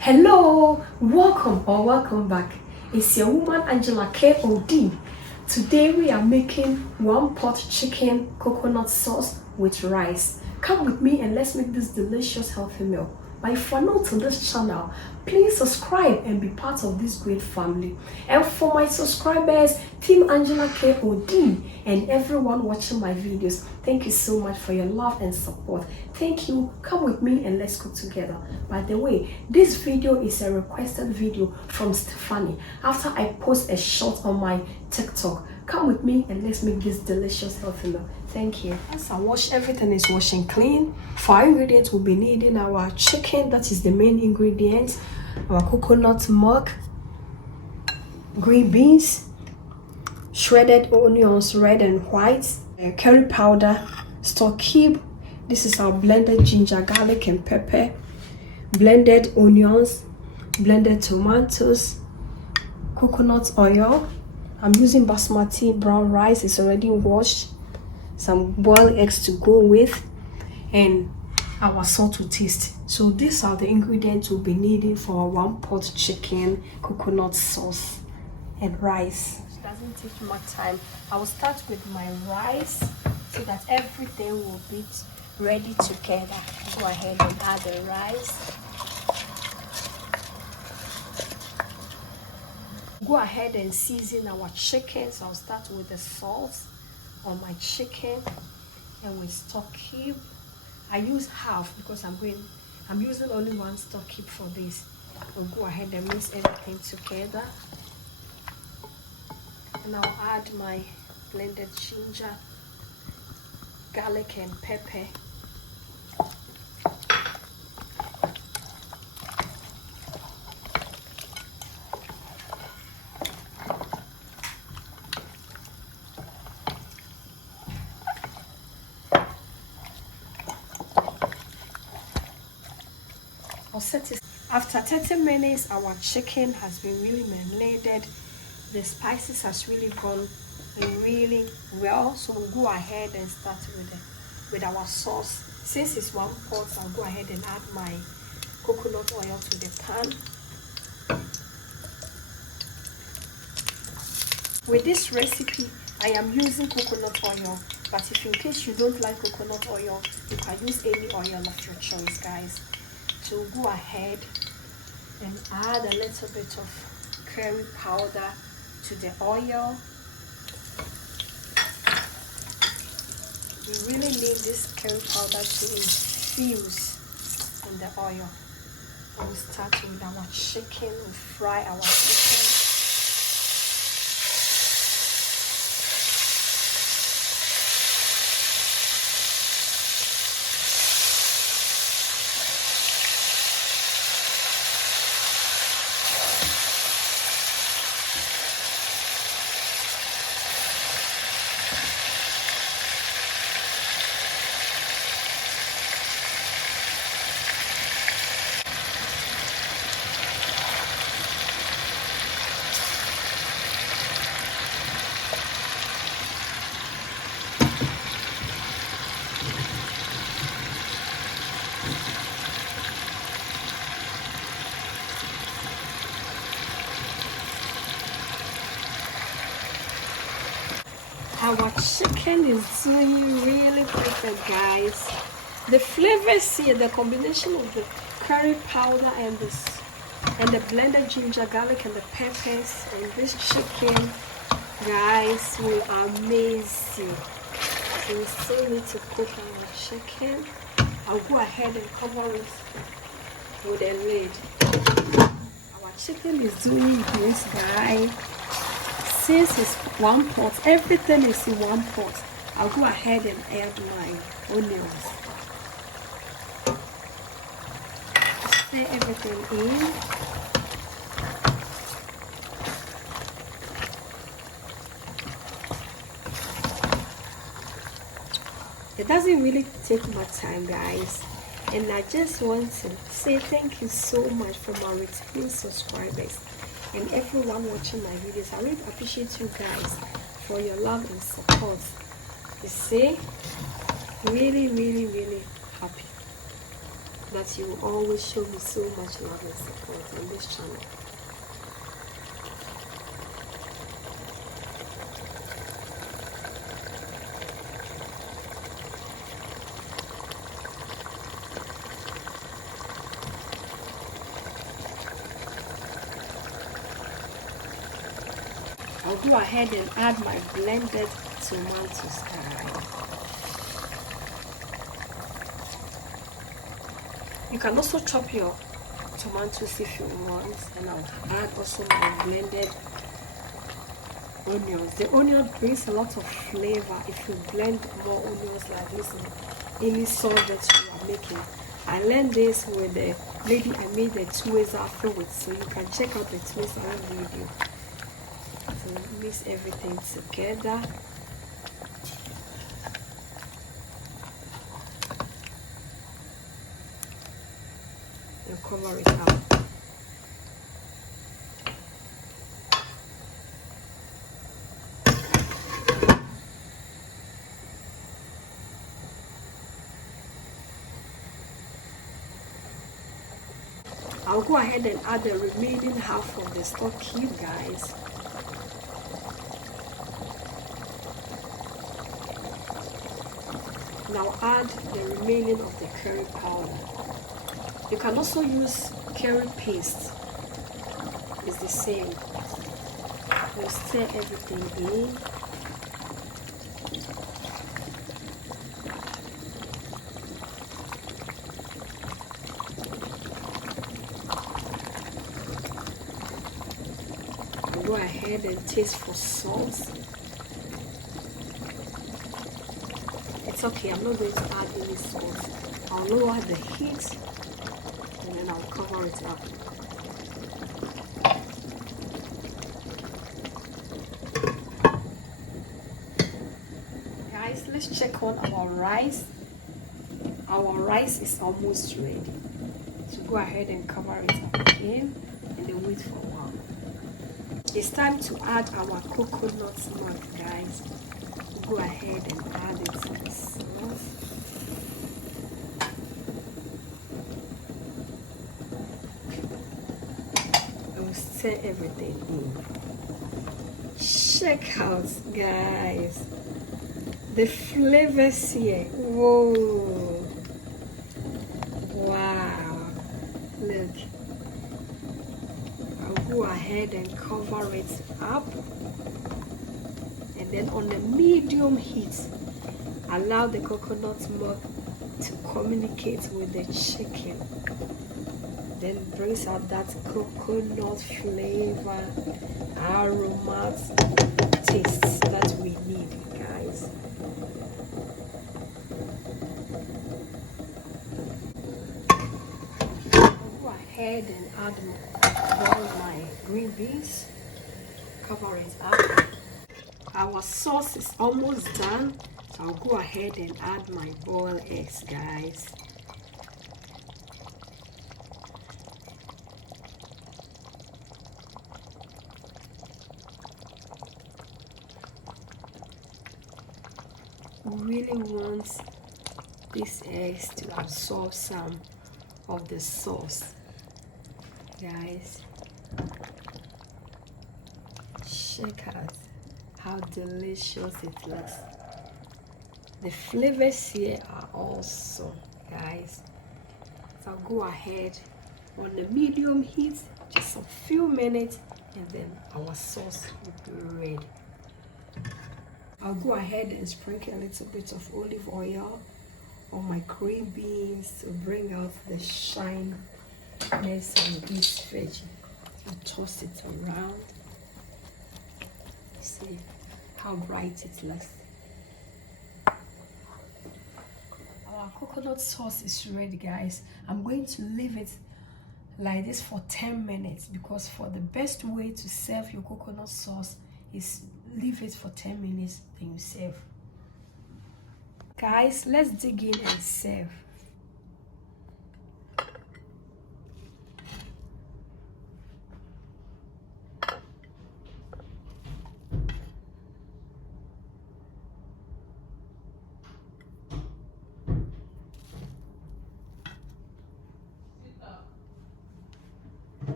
Hello, welcome back. It's your woman Angela KOD. Today we are making one pot chicken coconut sauce with rice. Come with me and let's make this delicious healthy meal. But if you're new to this channel, please subscribe and be part of this great family. And for my subscribers, Team Angela KOD, and everyone watching my videos, thank you so much for your love and support. Thank you. Come with me and let's cook together. By the way, this video is a requested video from Stephanie after I post a short on my TikTok. Come with me and let's make this delicious healthy meal. Thank you. As I wash, everything is washing clean. For our ingredients, we'll be needing our chicken, that is the main ingredient, our coconut milk, green beans, shredded onions, red and white, curry powder, stock cube. This is our blended ginger, garlic and pepper, blended onions, blended tomatoes, coconut oil. I'm using basmati brown rice. It's already washed. Some boiled eggs to go with, and our salt to taste. So these are the ingredients we'll be needing for our one pot chicken coconut sauce and rice. It doesn't take much time. I will start with my rice so that everything will be ready together. Go ahead and add the rice. Go ahead and season our chicken. So I'll start with the salt on my chicken and with stock cube. I use half because I'm using only one stock cube for this. I'll go ahead and mix everything together, and I'll add my blended ginger, garlic and pepper. After 30 minutes, our chicken has been really marinated. The spices has really gone really well. So we'll go ahead and start with our sauce. Since it's one pot, I'll go ahead and add my coconut oil to the pan. With this recipe, I am using coconut oil, but if in case you don't like coconut oil, you can use any oil of your choice, guys. So go ahead and add a little bit of curry powder to the oil. You really need this curry powder to infuse in the oil. We'll start with our chicken. We'll fry our chicken. Our chicken is doing really perfect, guys. The flavors here, the combination of the curry powder and the blended ginger, garlic and the peppers and this chicken, guys, will amazing. So we still need to cook our chicken. I'll go ahead and cover it with a lid. Our chicken is doing this, guys. Since it's one pot, everything is in one pot, I'll go ahead and add my onions. Stir everything in. It doesn't really take much time, guys. And I just want to say thank you so much for my returning subscribers and everyone watching my videos. I really appreciate you guys for your love and support. You see, really happy. that you will always show me so much love and support on this channel. I'll go ahead and add my blended tomatoes, guys. You can also chop your tomatoes if you want, and I'll add also my blended onions. The onion brings a lot of flavor if you blend more onions like this in any sauce that you are making. I learned this with the lady I made the twist after with, so you can check out the twist video. So mix everything together. And cover it up. I'll go ahead and add the remaining half of the stock cube, guys. Now add the remaining of the curry powder. You can also use curry paste. It's the same. We'll stir everything in. Go ahead and taste for salt. It's okay, I'm not going to add any salt. I'll lower the heat and then I'll cover it up. Guys, let's check on our rice. Our rice is almost ready. So go ahead and cover it up again and then wait for a while. It's time to add our coconut milk, guys. Go ahead and add it to the sauce. And stir everything in. Check out, guys, the flavors here. Whoa! Wow! Look. Go ahead and cover it up, and then on the medium heat allow the coconut milk to communicate with the chicken, then brings out that coconut flavor, aroma, taste that we need, guys. I'll go ahead and boil my green beans, cover it up. Our sauce is almost done, so I'll go ahead and add my boiled eggs, guys. We really want these eggs to absorb some of the sauce, guys. Check out how delicious it looks. The flavors here are awesome, guys. So I'll go ahead on the medium heat, just a few minutes, and then our sauce will be ready. I'll go ahead and sprinkle a little bit of olive oil on my green beans to bring out the shininess of this veggie. And toss it around. See how bright it looks. Our coconut sauce is ready, guys. I'm going to leave it like this for 10 minutes because for the best way to serve your coconut sauce is leave it for 10 minutes, then you serve. Guys, let's dig in and serve.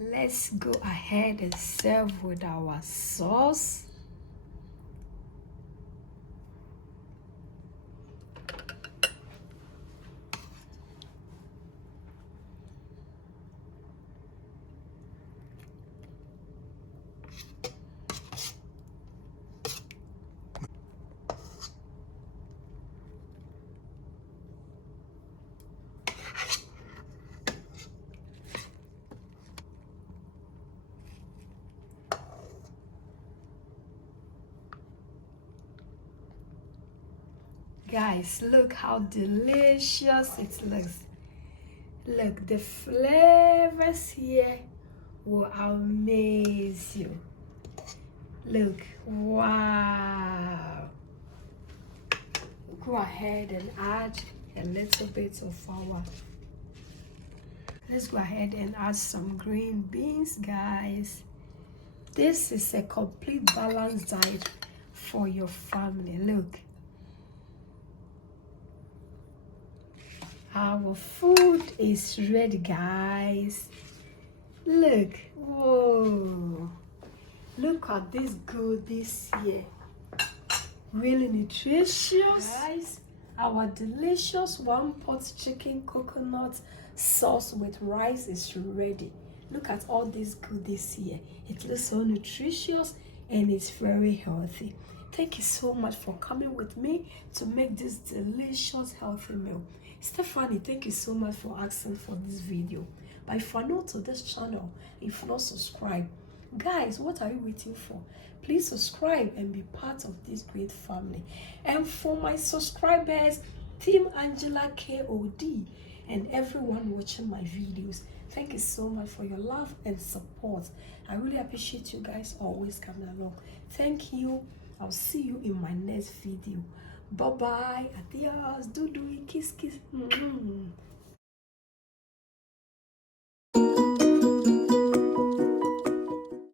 Let's go ahead and serve with our sauce. Guys, look how delicious it looks. Look, the flavors here will amaze you. Look, wow. Go ahead and add a little bit of our, let's go ahead and add some green beans, guys. This is a complete balanced diet for your family. Look, our food is ready, guys. Look, whoa, look at this goodies here. Really nutritious, guys. Our delicious one-pot chicken coconut sauce with rice is ready. Look at all these goodies here. It looks so nutritious and it's very healthy. Thank you so much for coming with me to make this delicious healthy meal. Stephanie, thank you so much for asking for this video. But if you're new to this channel, if you're not subscribed, guys, what are you waiting for? Please subscribe and be part of this great family. And for my subscribers, Team Angela KOD, and everyone watching my videos, thank you so much for your love and support. I really appreciate you guys always coming along. Thank you. I'll see you in my next video. Bye bye. Adios. Do kiss kiss.